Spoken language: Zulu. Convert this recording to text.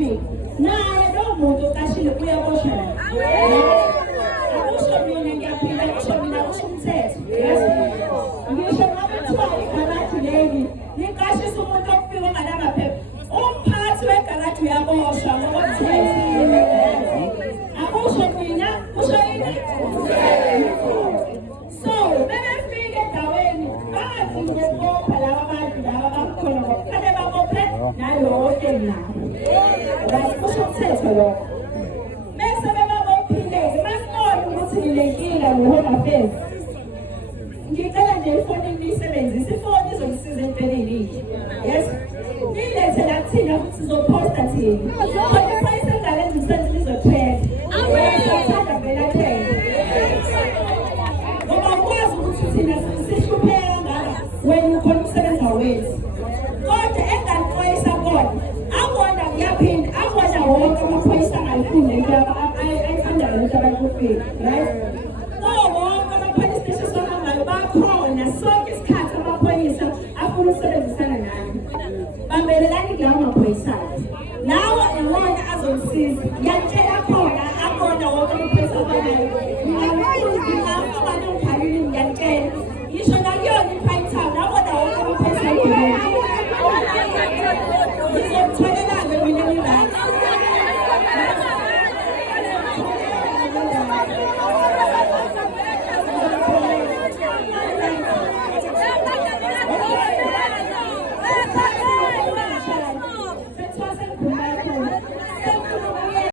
ukufika. Naye lo muntu oqashile uyaboshwa la. Akusho mina ngiyaphinda kusho mina kusho umthetho. Ngisho ngabe kuthiwa igalaji leli liqashisa umuntu okufika onganamaphepha. Umphathi wegalaji uyaboshwa ngokomthetho. Akusho mina kusho yini? So, bebefika endaweni bathi ngokubopha laba bantu laba bakhona ngokufanele babophe nalonke nabo. Kusho umthetho lokho. Bese bebabophile masibona ukuthi nilenkinga ne-Home Affairs. Ngicela nje ifoni niyisebenzise, ifoni izongisiza entweni eningi. Yes. Nilethe la kuthina futhi sizophosta thina. Khona iphoyisa engalenza umsebenzi lizotrend. Sathanda vele athenge. Ngoba ukwazi ukuthi thina sihlupheka kangaka wena ukhona umsebenzi awenzi. Kodwa enganixwayisa kona, akona ngiyaphinda, akona wonke amaphoyisa angayifunda into ayithandayo ukuthi abantu kufika. Right? Wonke ama-police stations ahambayo bakhona sonke isikhathi amaphoyisa afuna ukusebenzisana nani. Bambelelani kulawo maphoyisa. Lawo iwona azomsiza. Ngiyakutshela